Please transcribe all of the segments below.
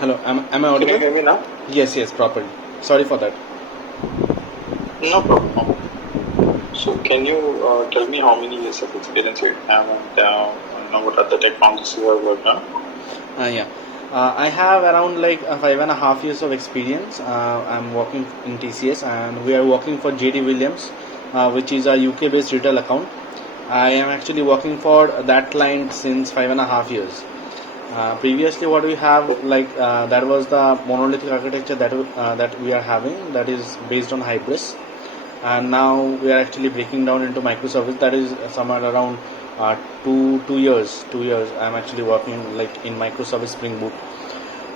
Hello, am I Can you audible? hear me now? Yes, properly. Sorry for that. No problem. No problem. So, can you tell me how many years of experience you have and what are the technologies you have worked on? Yeah. I have around like 5.5 years of experience. I'm working in TCS and we are working for JD Williams, which is a UK based retail account. I am actually working for that client since 5.5 years. Previously, what we have that was the monolithic architecture that we are having, that is based on Hybris, and now we are actually breaking down into microservice. That is somewhere around two years. I'm actually working like in microservice Spring Boot,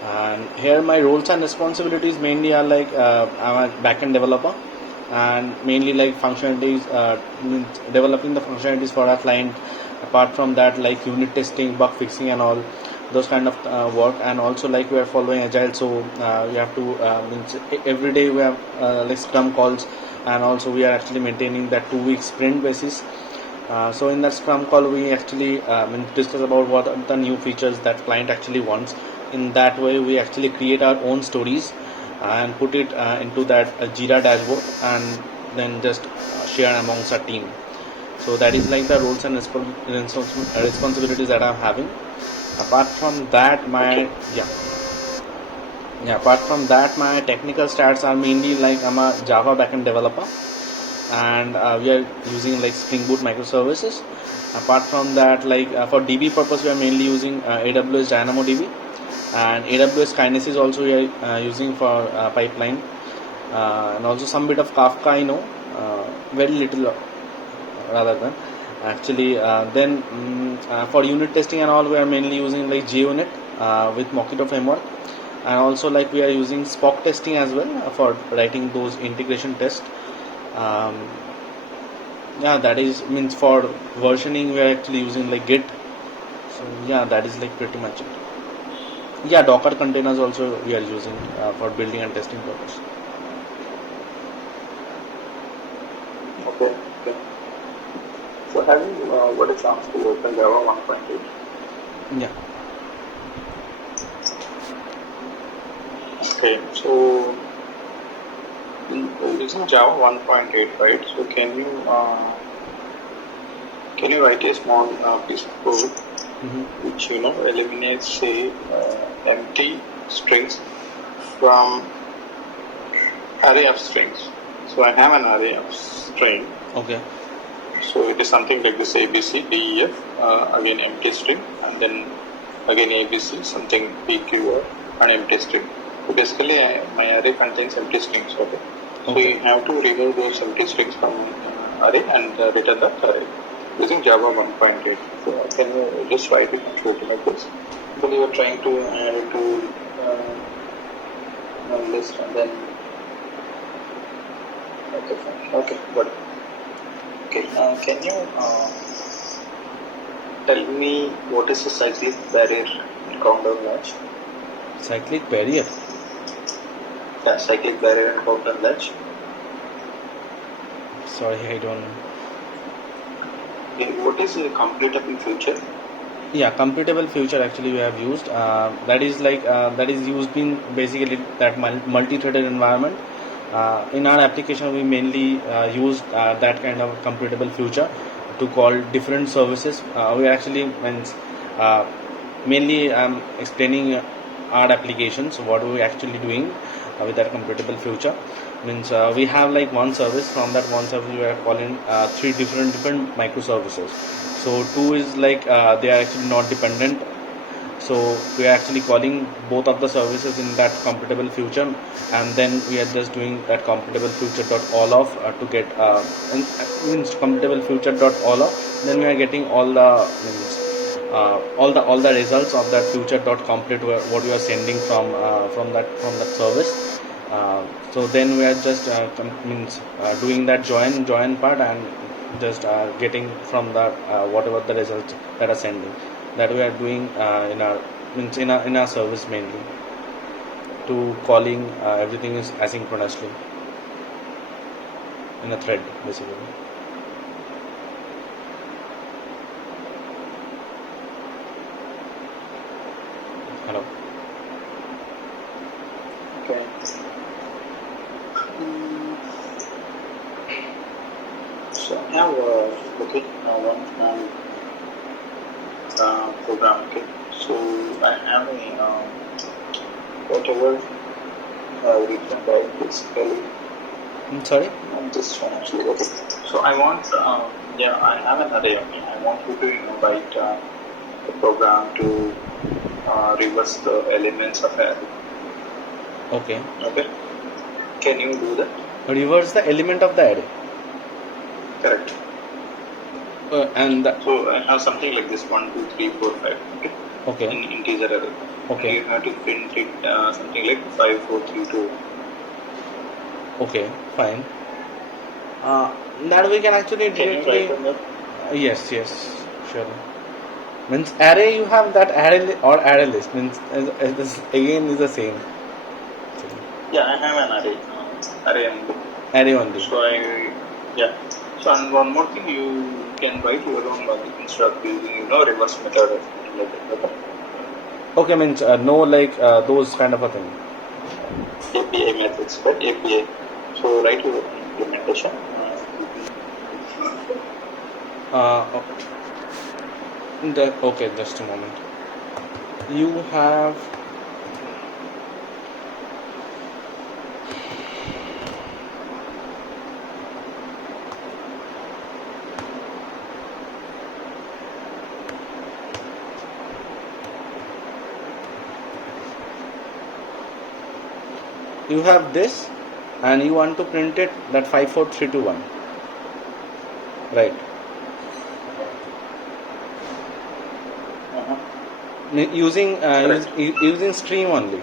and here my roles and responsibilities mainly are like I'm a backend developer, and mainly like functionalities, means developing the functionalities for our client. Apart from that, like unit testing, bug fixing and all those kind of work. And also like we are following agile, so we have to means every day we have like scrum calls, and also we are actually maintaining that 2 week sprint basis. So in that scrum call we actually discuss about what are the new features that client actually wants. In that way we actually create our own stories and put it into that Jira dashboard, and then just share amongst our team. So that is like the roles and responsibilities that I'm having. Apart from that, Okay. apart from that, my technical stats are mainly like I'm a Java backend developer, and we are using like Spring Boot microservices. Apart from that, like for DB purpose, we are mainly using AWS DynamoDB, and AWS Kinesis also we are using for pipeline, and also some bit of Kafka I know, very little rather than actually. Then for unit testing and all, we are mainly using like JUnit with Mockito framework, and also like we are using Spock testing as well for writing those integration tests. um, yeah, that is means for versioning we are actually using like Git. So yeah, that is like pretty much it. Yeah, Docker containers also we are using for building and testing purpose. Okay. Okay. So, have you got a chance to work on Java 1.8? Yeah. Okay. So, using Java 1.8, right? So, can you write a small piece of code which eliminates say empty strings from array of strings? So, I have an array of string. Okay. So it is something like this: A B C D E F, again empty string, and then again A B C, something P Q R, and empty string. So basically my array contains empty strings. Okay. So Okay. you have to remove those empty strings from array and return that array using Java 1.8. So can you just write it and show it like this? So you are trying to add it to list and then okay, fine. Okay, got it. Okay, can you tell me what is the cyclic barrier in countdown latch? Cyclic barrier. Yeah, cyclic barrier in countdown latch. Sorry, I don't know. Okay, what is a completable feature? Yeah, computable future actually we have used. That is like that is used in basically that multi-threaded environment. In our application, we mainly use that kind of computable future to call different services. We actually means uh, mainly explaining our applications, what we actually doing with that computable future. Means we have like one service. From that one service, we are calling three different microservices. So two is like they are actually not dependent. So we are actually calling both of the services in that computable future, and then we are just doing that computable future dot all of to get means computable future dot all of. Then we are getting all the means all the results of that future dot complete what you are sending from that service. So then we are just means doing that join part, and just getting from that whatever the results that are sending, that we are doing in our means in our service mainly to calling everything is asynchronously in a thread basically. Hello. Okay. Mm, So I have one small program. Okay. So I have a whatever written by basically Sorry. this one actually. Okay. So I want I have an array. Okay. I want you to write the program to reverse the elements of array. Okay. Okay. Can you do that? Reverse the element of the array. Correct. And So I have something like this 1, 2, 3, 4, 5. Okay. okay. In integer array. Okay. And you have to print it something like 5, 4, 3, 2. Okay. Fine. That we can actually Can you directly. write on that? Yes. Sure. Means array, you have that array or array list. Means this again is the same. Yeah, I have an array. Array only. Array only. So So and one more thing, you can write your own logic instead of using reverse method or something like that. Okay. Means no like those kind of a thing. API methods, right? API. So write your own implementation. Okay, just a moment. You have this, and you want to print it that 54321, right? Using using stream only.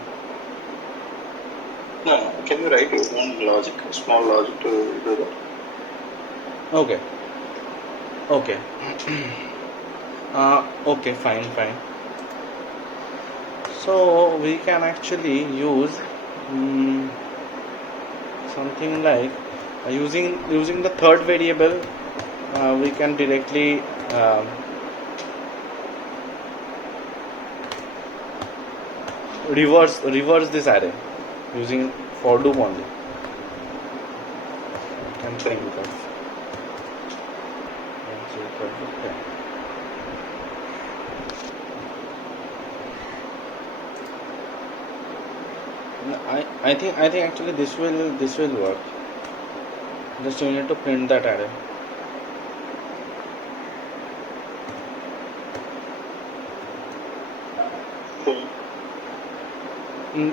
No. Can you write your own logic, small logic to do that? Okay. Okay, fine. So we can actually use something like using the third variable. We can directly reverse this array using for loop only. I can think of. I think actually this will work. Just you need to print that array.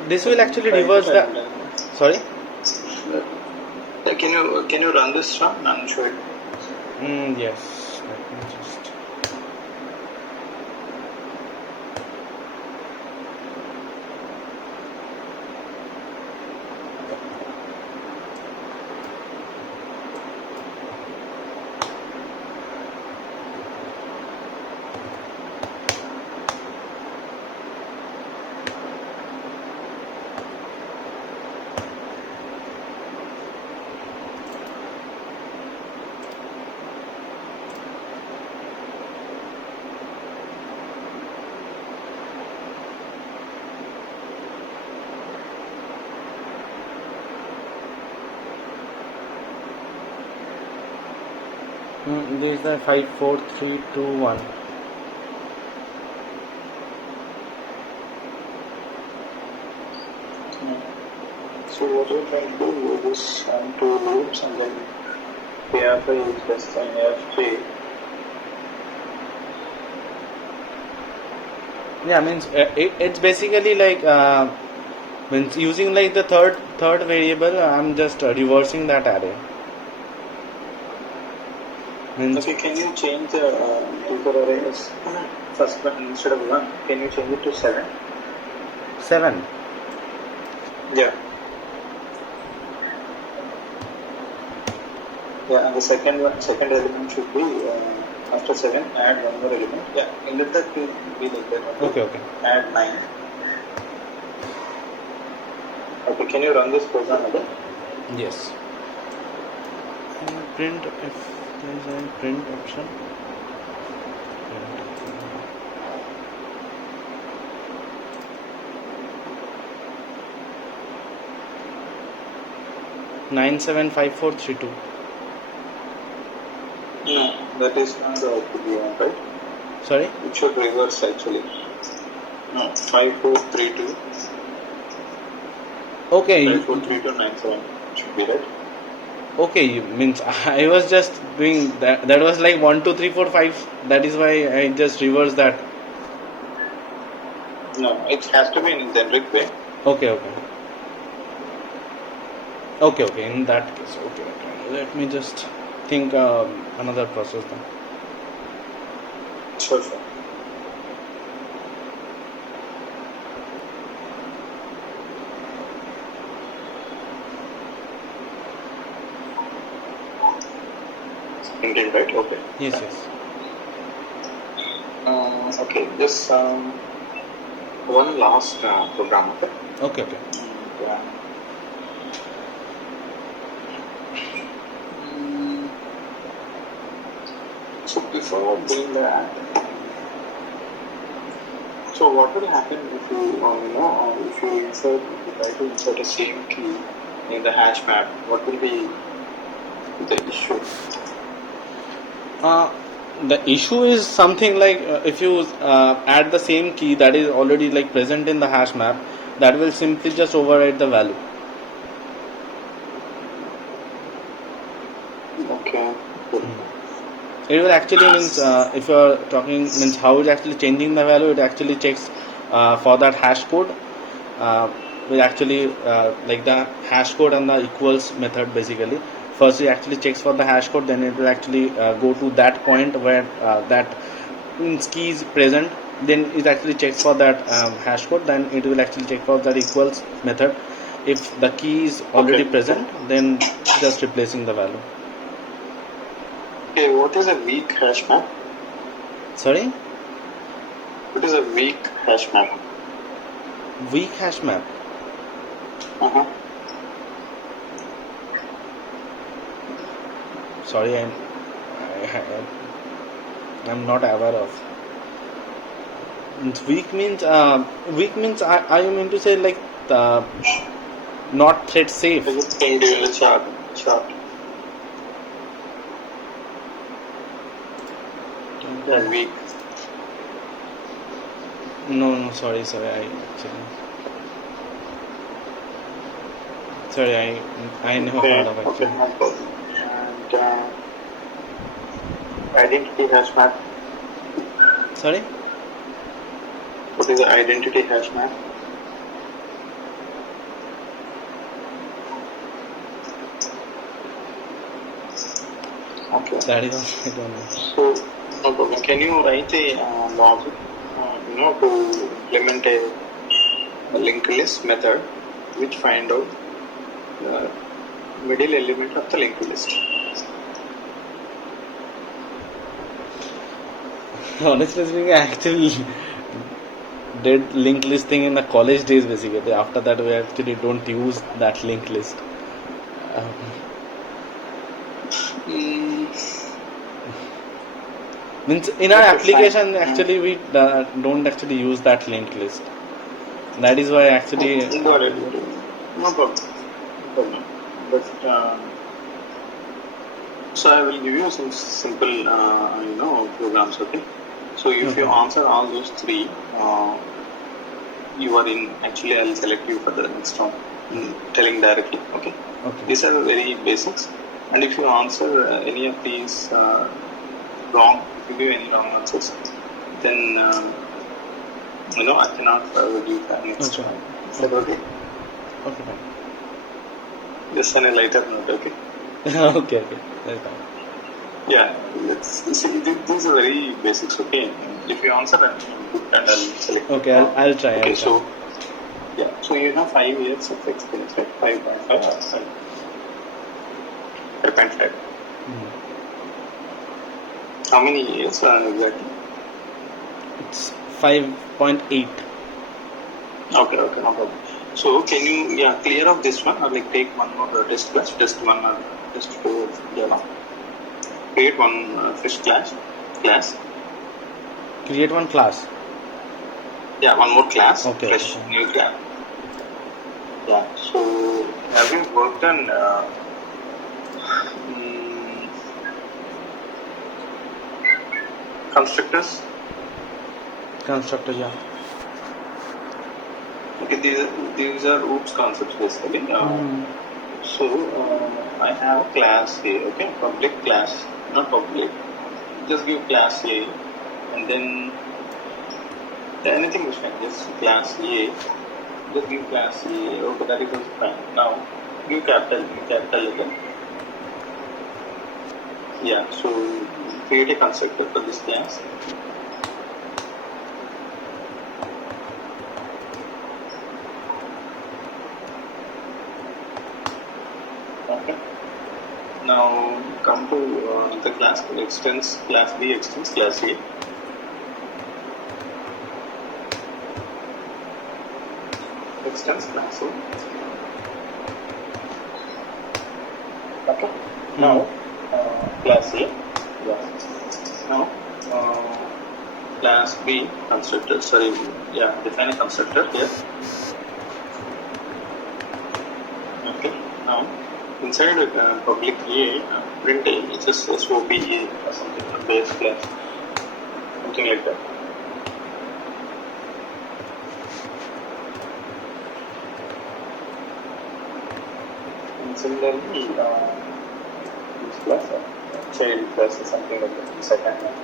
This will actually reverse the. Sorry. Can you run this one and show it? Yes. Let me just. This is the 54321. So what we're trying to do is two loops and then PFI is less than FJ. Yeah, means it's basically like means using like the third variable. I'm just reversing that array. Means Okay, can you change the integer array as first one instead of 1? Can you change it to 7? 7. Yeah. Yeah, and the second element should be after 7, add one more element. Yeah, let that be like that. Okay. Add 9. Okay, can you run this program again? Yes. Print if there is a print option. 975432. No, that is not the output we want, right? Sorry? It should reverse actually. No, 5432. Okay, 543297 should be right. okay, means I was just doing that. That was like 1, 2, 3, 4, 5. That is why I just reversed that. No, it has to be in generic way. Okay. Okay. In that case, okay. Let me just think another process then. Sure. Thinking, right? Okay. Yes. Okay, just one last program. Okay. Okay. Yeah. So before doing that, so what will happen if you if you try to insert a same key in the hash map? What will be the issue? The issue is something like if you add the same key that is already like present in the hash map, that will simply just override the value. Okay. It will actually means if you are talking means how it's actually changing the value, it actually checks for that hash code. Will actually like the hash code and the equals method basically. First it actually checks for the hash code, then it will actually go to that point where that key is present. Then it actually checks for that hash code. Then it will actually check for that equals method. If the key is already present, then just replacing the value. Okay, what is a weak hash map? Sorry? What is a weak hash map? Weak hash map. Sorry, I'm not aware of. Weak means I mean to say like not thread safe. Is it pinged in the chart? Yeah, weak. No, sorry. I never heard of it. Okay, no problem. And identity hash map. Sorry? What is the identity hash map? Okay. That is also I don't know. So, no problem. Can you write a logic, to implement a linked list method which find out the middle element of the linked list? Honestly speaking, I actually did linked list thing in the college days basically. After that, we actually don't use that linked list. Means in our application, actually we don't actually use that linked list. That is why actually. Got it. No problem. But so I will give you some simple, programs. Okay. So if you answer all those three, you are in. Actually, I'll select you for the next round. Telling directly. Okay. These are the very basics. And if you answer any of these wrong, if you give any wrong answers, then I cannot forward you the next round. Is that okay? Okay, fine. Just on a lighter note, okay? Okay, that's fine. Yeah, see, these are very basics, okay? If you answer them, and I'll select. Okay, I'll try. Okay, so you have 5 years of experience, right? 5.5 or 5.5. How many years exactly? It's 5.8. Okay, no problem. So can you clear up this one or like take one more test class, test 1 or test 4 Java? Create one fresh class. Create one class. Yeah, one more class. Okay. Fresh new class. Yeah. So have you worked on mm, constructors? Constructor, yeah. Okay, these are OOPS concepts basically. So I have a class A, okay, public class, not public. Just give class A, and then anything is fine. Just class A. Just give class A. Okay, that is also fine. Now give capital letter. Yeah. So create a constructor for this class. Okay. Now come to the class extends class B extends class A. Extends class A. Okay. Now class A. Yeah. Now class B constructor. Sorry. Yeah. Define a constructor here. Okay. Now inside public A, print A, it's just SOP A or something, base class, something like that. And similarly, this class, child class or something like that, second one.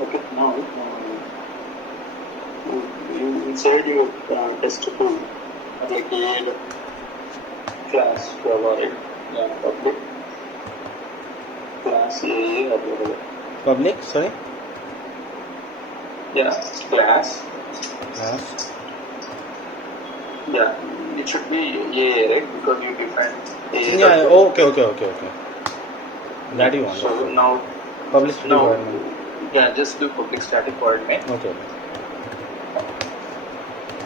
Okay, now you inside your test tool, like a class provide public class A available. Public, sorry? Yeah, class. Yeah, it should be A, right? Because you define A. Yeah, okay. That you want. So okay. now Public static now void main. yeah, just do public static void main. Okay.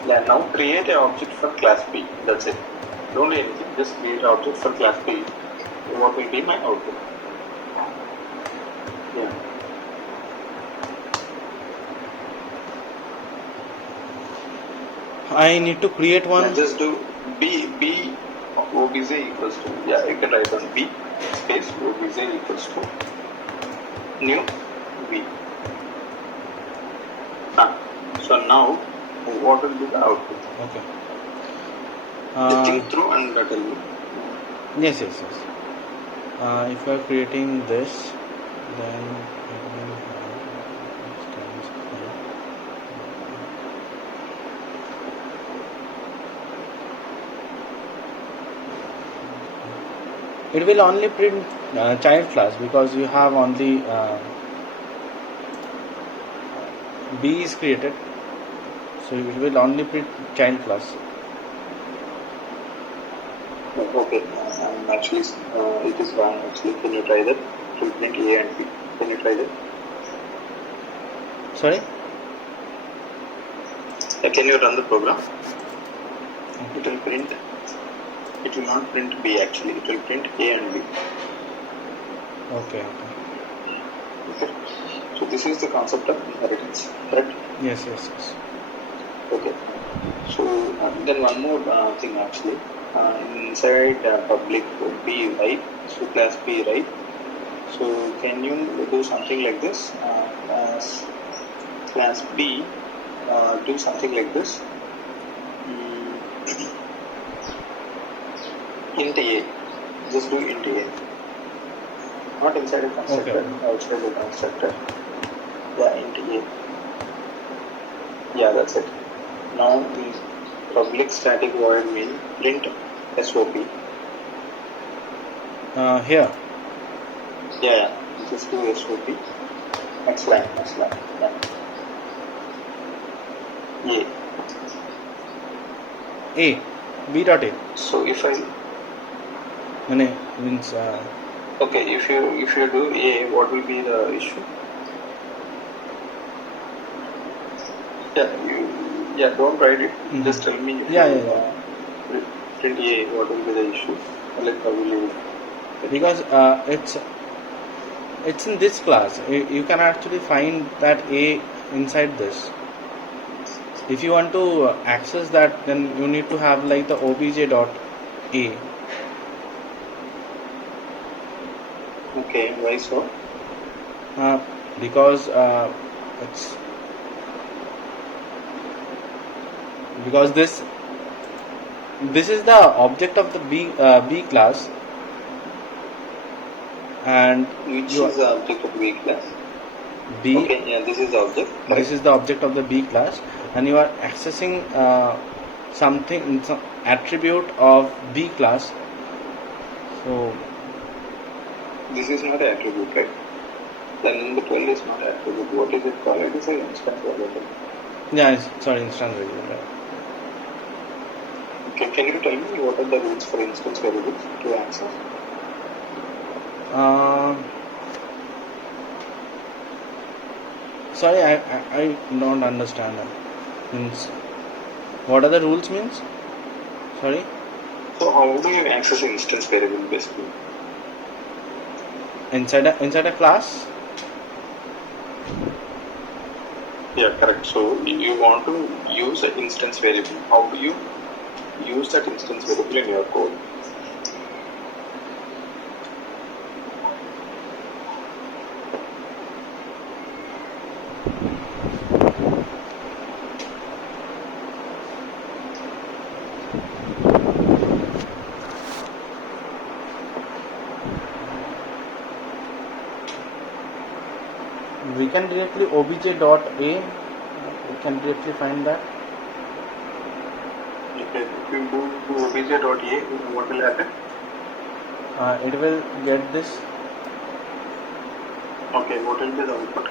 Yeah, now create an object for class B. That's it. Don't do anything. Just create an object for class B. What will be my output? Yeah. I need to create one. Yeah, just do B OBJ equals to, yeah, you can write on B space OBJ equals to new B. So now what will be the output? Okay. Think through and tell me. Yes. If you are creating this, then it will only print child class because you have only B is created, so it will only print child class. Okay, actually it is wrong. Actually, can you try that? It will print A and B. Can you try that? Sorry? Can you run the program? It will print. It will not print B actually. It will print A and B. Okay. So this is the concept of inheritance, correct? Yes. Okay. So then one more thing actually. Inside public B, right? So class B, right? So can you do something like this? As class B, do something like this. Int A. Just do int A. Not inside a constructor, outside the constructor. Yeah, int A. Yeah, that's it. Now in public static void main print SOP. Here. Yeah, just do SOP. Next line. Yeah. A. B dot A. So if I means okay, if you do A, what will be the issue? Yeah, don't write it. Just tell me if Yeah. print A, what will be the issue? Like how will you because it's in this class. You can actually find that A inside this. If you want to access that, then you need to have like the obj dot A. Okay, why so? Because it's because this is the object of the B class, and Which you is the object of B class? B. Okay, yeah, this is the object. This is the object of the B class, and you are accessing something, some attribute of B class. So This is not an attribute, right? Then number 12 is not an attribute. What is it called? It is an instance variable. yeah, sorry, instance variable. Okay, can you tell me what are the rules for instance variables to access? Sorry, I don't understand that. Means, what are the rules means? Sorry? So how do you access instance variable basically? Inside a class? Yeah, correct. So you want to use an instance variable. How do you use that instance variable in your code? We can directly obj dot A. We can directly find that. Okay, if you do obj.a, what will happen? It will get this. Okay, what will be the output?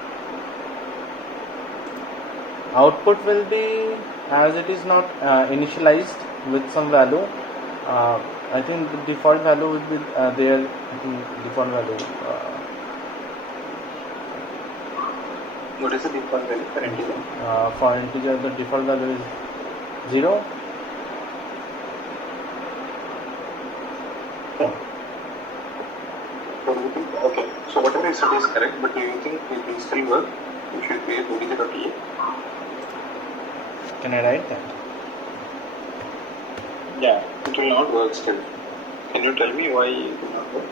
Output will be, as it is not initialized with some value. I think the default value will be there. Default value. What is the default value for integer? For integer, the default value is 0. Okay, so whatever you said is correct, but do you think it will still work if you create obj.a? Can I write that? Yeah, it will not work still. Can you tell me why it will not work?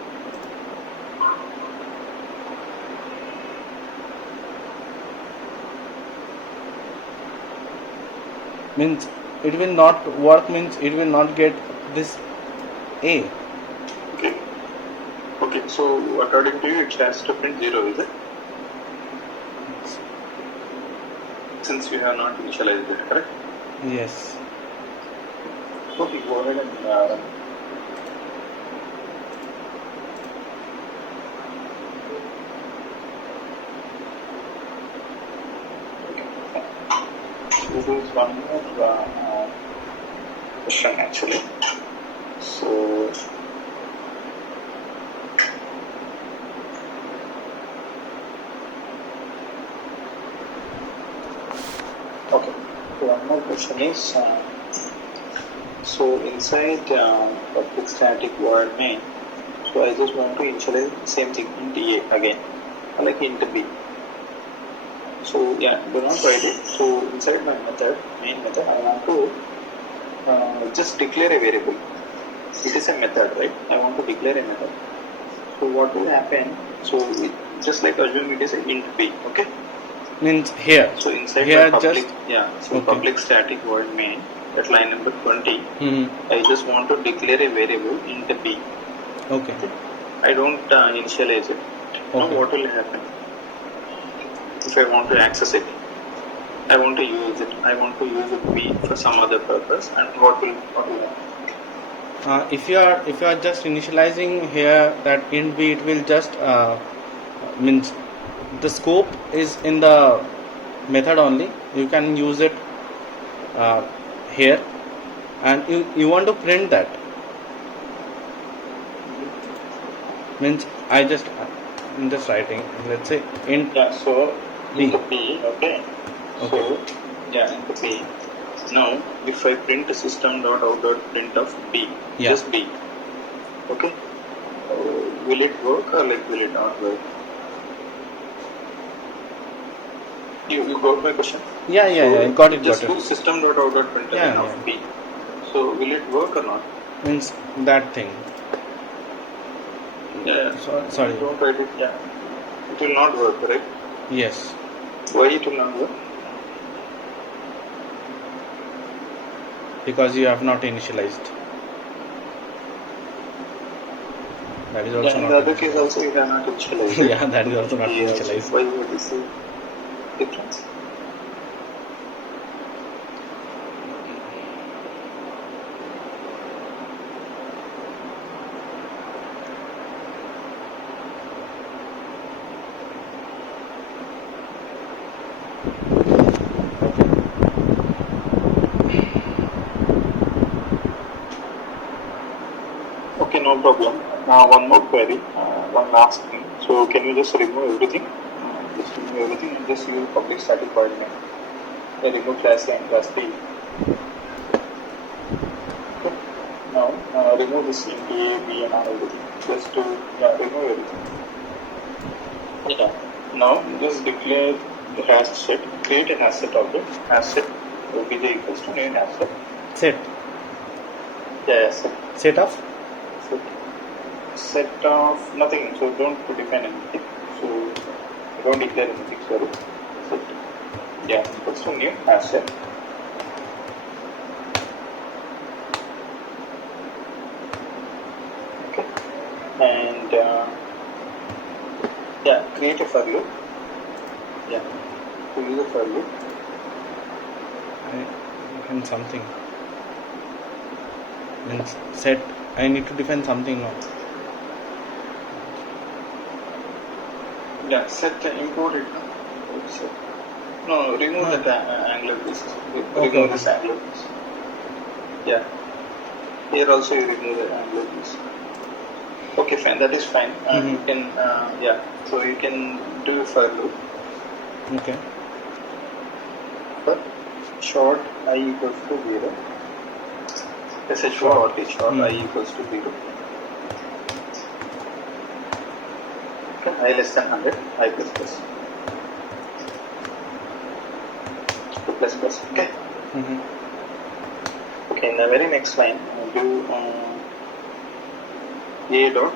Means it will not work, means it will not get this A. Okay. Okay, so according to you, it has to print 0, is it? Since you have not initialized it, correct? Yes. Okay, go ahead and this is one more question actually. So okay, so one more question is so inside public static void main, so I just want to initialize the same thing int A again, like int B. So yeah, do not write it. So inside my method, main method, I want to just declare a variable. It is a method, right? I want to declare a method. So what will happen? So just like assume it is an int B, okay? Means here. So inside here my public, just so okay. Public static void main at line number 20, I just want to declare a variable int B. Okay. I don't initialize it. Okay. Now what will happen? If I want to access it, I want to use it. I want to use it B for some other purpose, and what will happen? If you are just initializing here that int B, it will just means the scope is in the method only. You can use it here, and you want to print that. Means I'm just writing. Let's say int So B. int B, okay. So int B. Now if I print system.out.print of B, just B, okay. will it work or like will it not work? You got my question? Yeah, I got it. Just do system.out.println Yeah, of P. So will it work or not? Means that thing. Yeah. Sorry. Don't write it. Yeah. It will not work, right? Yes. Why it will not work? Because you have not initialized. That is also in not the other case also you have not initialized. Yeah, that is also not initialized. Why would this is difference? Okay, no problem. Now one more query, one last thing. So can you just remove everything? Just remove everything and just use public static void main. Remove class A and class B. Okay. Now remove this int A, B and everything. Just to remove everything. Yeah. Now just declare the hash set. Create an asset object. Hash set obj equals to new asset. Set. Yeah, set. Set of? Set of nothing, so don't define anything. So don't declare anything, sorry. Set. Yeah, equals to new asset. Okay. And create a for loop. Yeah. To use a for loop. Define something. Means set. I need to define something now. Yeah, set import it. No, remove that angular piece. Remove this angular piece. Yeah. Here also you remove the angular piece. Okay, fine. That is fine. You can, so you can do a for loop. Okay. For short I equals to 0. Short I equals to 0. Okay, I less than 100, I plus plus. Plus plus, okay? Okay, in the very next line, do A dot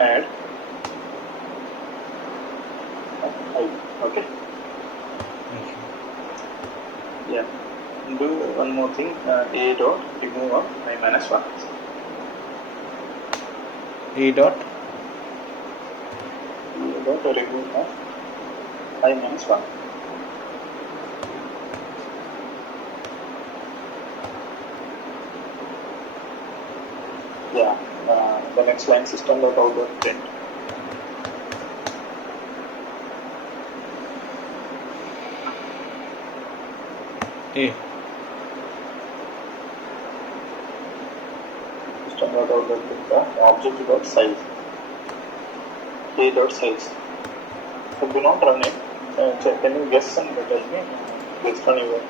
add I, okay? Yeah. Do one more thing, A dot remove of I minus 1. A dot? A dot remove of I minus 1. Yeah, the next line system.out.print. A. System.out.print object dot size. A dot size. So do not run it. Can you guess and tell me based on your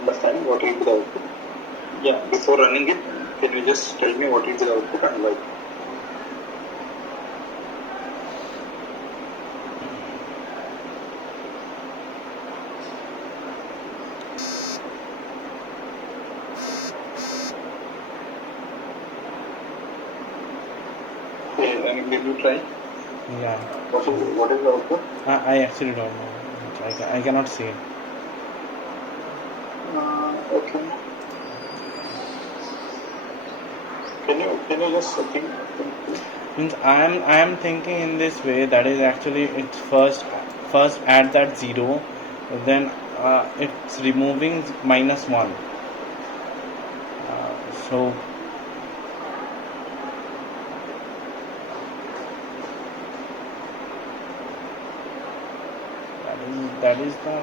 understanding what will be the output? Yeah, before running it, can you just tell me what will be the output and why? Okay, and did you try? Yeah. What is the output? I actually don't know. I cannot see it. Okay. Can you just think? Means I am thinking in this way, that is actually it's first add that 0, then it's removing -1. So that is the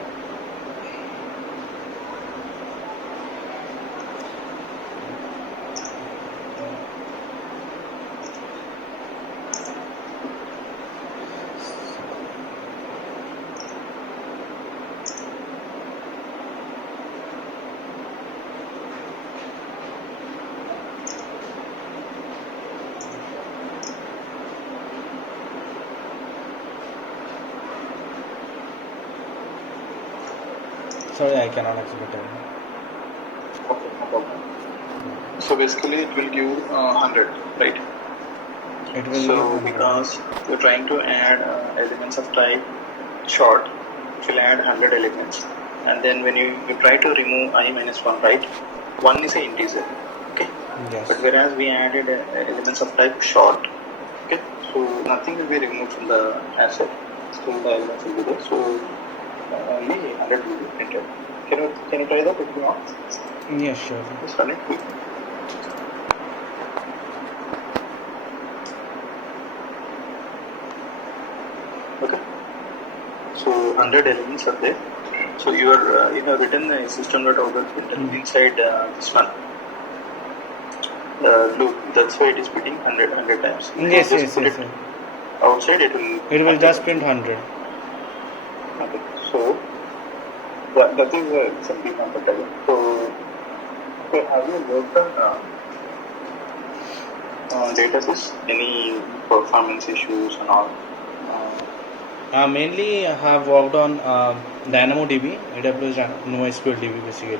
Sorry, I cannot actually tell. Okay, no problem. So basically, it will give 100, right? It will So give 100. because you're trying to add elements of type short, it will add 100 elements, and then when you try to remove I minus 1, right? 1 is an integer, okay? Yes. But whereas we added elements of type short, okay? So nothing will be removed from the asset. Still the elements will be there. So only 100 will be printed. Can you try that if you want? Yes, sure. Just run it quick. Okay. So 100 elements are there. So you have written the system.out.println inside this one loop. That's why it is printing 100 times. If Yes, you yes, just put yes, it yes. outside, it will Just print 100. Okay. So that is simply comfortable. So okay, have you worked on database? Any performance issues and all? Mainly, I have worked on DynamoDB, AWS NoSQL DB basically.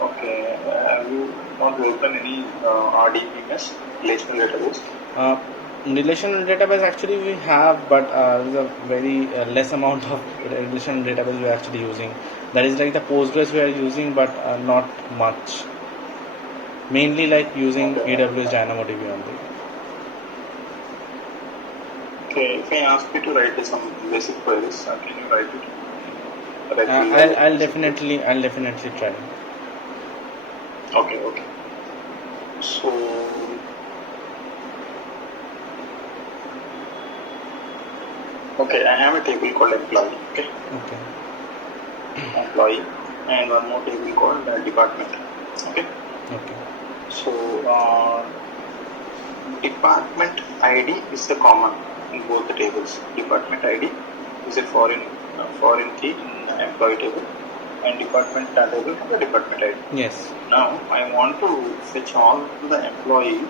Okay. Have you not worked on any RDBMS, relational database? Relational database actually we have, but there's a very less amount of relational database we are actually using. That is like the Postgres we are using, but not much. Mainly like using Okay. AWS DynamoDB only. Okay, if I ask you to write some basic queries, can you write it? I'll definitely try. Okay. So, okay, I have a table called employee. Okay. Employee, and one more table called department. Okay. So, department ID is the common in both the tables. Department ID is a foreign key in employee table, and department table has the department ID. Yes. Now I want to fetch all the employees.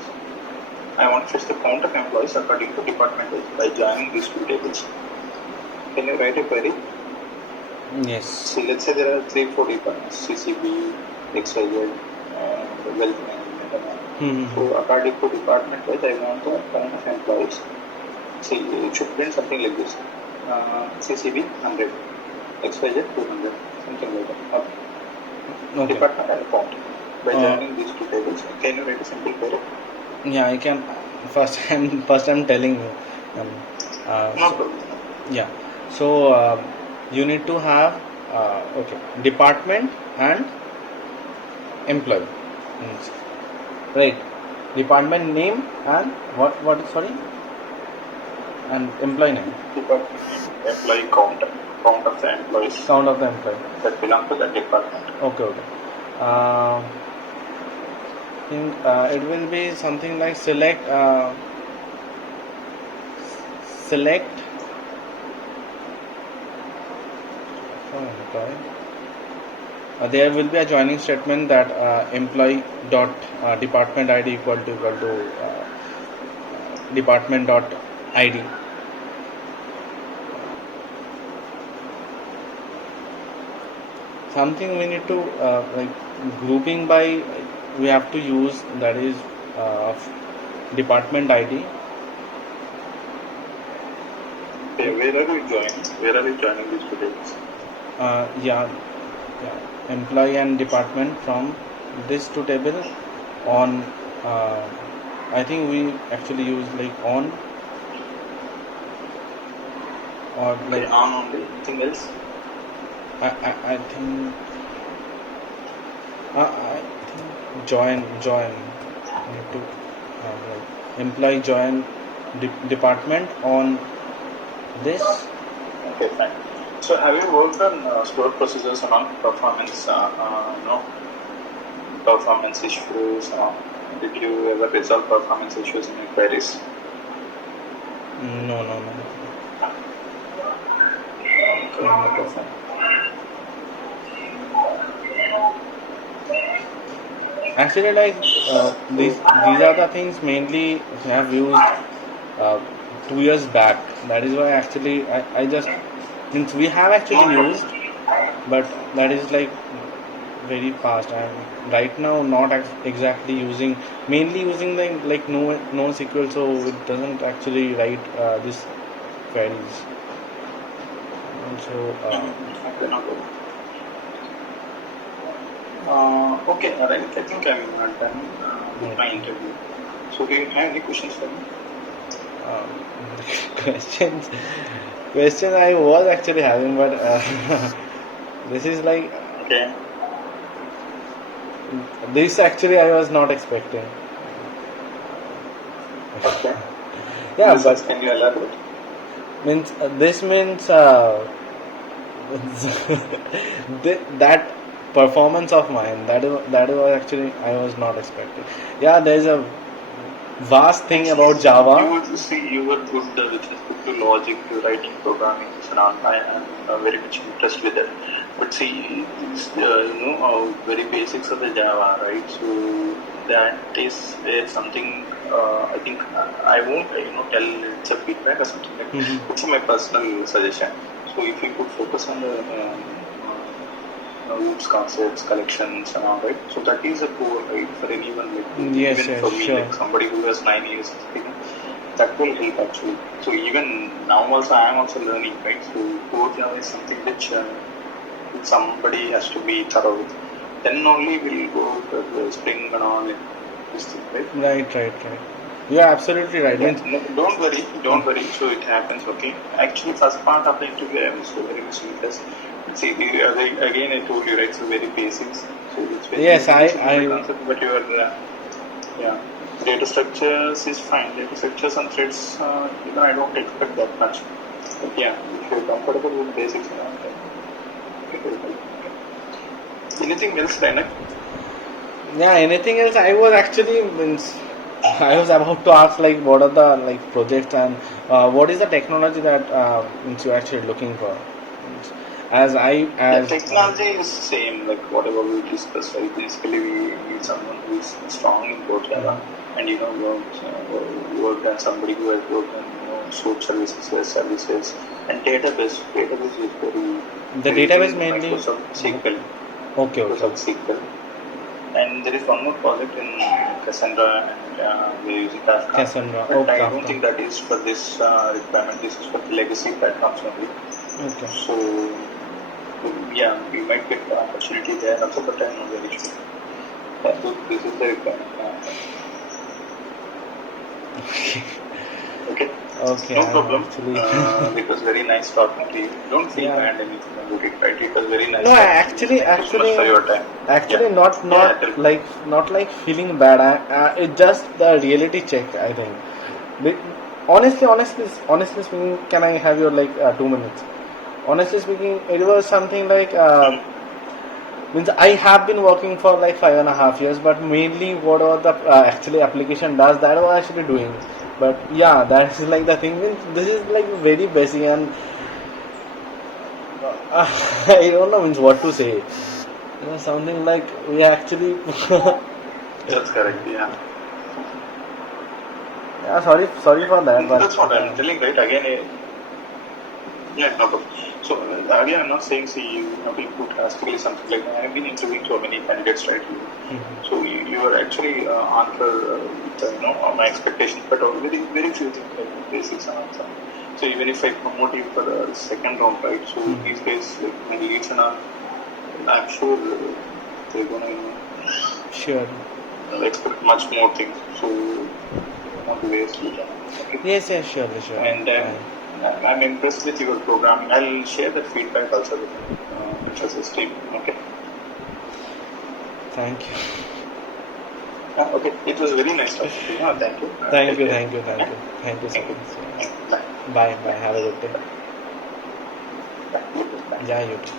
I want to fetch the count of employees according to department by joining these two tables. Can you write a query? Yes. See, let's say there are 3-4 departments: CCB, XYZ, and wealth management. So according to department wise, I want the count of employees. See, it should print something like this: CCB 100, XYZ 200, something like that. Okay. Department and count. By joining these two tables, can you write a simple query? Yeah, I can. First, I'm telling you. No problem. Yeah. So you need to have department and employee. Right. Department name and what is sorry? And employee name. Department name, employee count of the employees. Count of the employee. That belong to that department. Okay. I think it will be something like select employee. There will be a joining statement that employee dot department ID equal to department dot ID. Something we need to like grouping by we have to use, that is department ID. Okay, where are you joining these two tables? Yeah, employee and department from this two table on. I think we actually use like on or like okay, on only. Anything else? I think join. I need to like employee join department on this. Okay, fine. So have you worked on stored procedures on performance? Performance issues. Did you ever resolve performance issues in your queries? No. Okay, fine. Actually, like these are the things mainly I have used 2 years back. That is why actually I just, since we have actually used but that is like very fast. I'm right now not exactly using, mainly using like no SQL, so it doesn't actually write this queries. And so Okay, no problem. Okay, alright. I think I'm done with my interview. So, do you have any questions for me? questions I was actually having, but this is like Okay. this actually I was not expecting. Okay. Yeah, Yes, but can you elaborate? means this means that performance of mine, that was actually I was not expecting. Yeah, there's a vast thing about Java. You would see you were good with respect to logic, writing, programming, and all. I am very much interested with that. But see, it's, very basics of the Java, right? So that is something. I think I won't, tell it's a feedback or something like. It's my personal suggestion. So if you could focus on the roots, concepts, collections, and all, right? So that is a core, right, for anyone, like Yes, even yes, for me, sure. like somebody who has 9 years experience, that will help actually. So even now also, I am also learning, right? So core Java is something which somebody has to be thorough with. Then only we'll go for the Spring and all this thing, right? Right. You're absolutely right. Yeah, Means no, don't worry. So it happens, okay? Actually, first part of the interview, I was very much impressed. See, again, I told you, right? So very basics. So it's very yes, simple concept, but your yeah, data structures is fine. Data structures and threads, even I don't expect that much. But yeah, if you're comfortable with basics, it will help. Anything else, Rainak? yeah. Anything else? I was actually means I was about to ask like what are the like projects and what is the technology that means you're actually looking for. Means, as The technology is same, like whatever we discussed, right? Basically, we need someone who is strong in both Java and work and somebody who has worked on SOAP services, REST services, and database. Database is the very database mainly. Microsoft SQL. Okay. Microsoft SQL. And there is one more project in Cassandra, and we're using Kafka. Cassandra. But I Kafka. don't think that is for this requirement. This is for the legacy platforms only. Okay. So yeah, we might get the opportunity there also, but I'm not very sure. So this is the requirement. Okay. Okay. No problem. Actually, It was very nice talking to you. Don't feel Yeah. bad anything about it, right? It was very nice. no, talking to you. Thank you so much for your time. actually, Yeah. not like feeling bad. It's just the reality check. I think. Be- honestly speaking, can I have your like 2 minutes? Honestly speaking, it was something like means I have been working for like 5.5 years, but mainly whatever the actually application does, that I was actually doing. But yeah, that is like the thing. Means this is like very basic, and I don't know means what to say. Something like we actually. That's correct. Yeah. Yeah, sorry for that. But That's what I'm telling, right? Again, yeah, no problem. So again, I'm not saying you have been put drastically something like that. I've been interviewing so many candidates, right? So you are actually answer with, on my expectations, but very few things like basics and answer. So even if I promote you for the second round, right? So these days, like my leads and all, I'm sure they're gonna sure. expect much more things. So not to waste your time. Okay? Yes, sure. And I'm impressed with your programming. I'll share that feedback also with Infosys team. Okay. Thank you. Okay. It was very nice talking to you. Thank you. Thank you so much. Bye. Bye. Have a good day. Yeah, you too.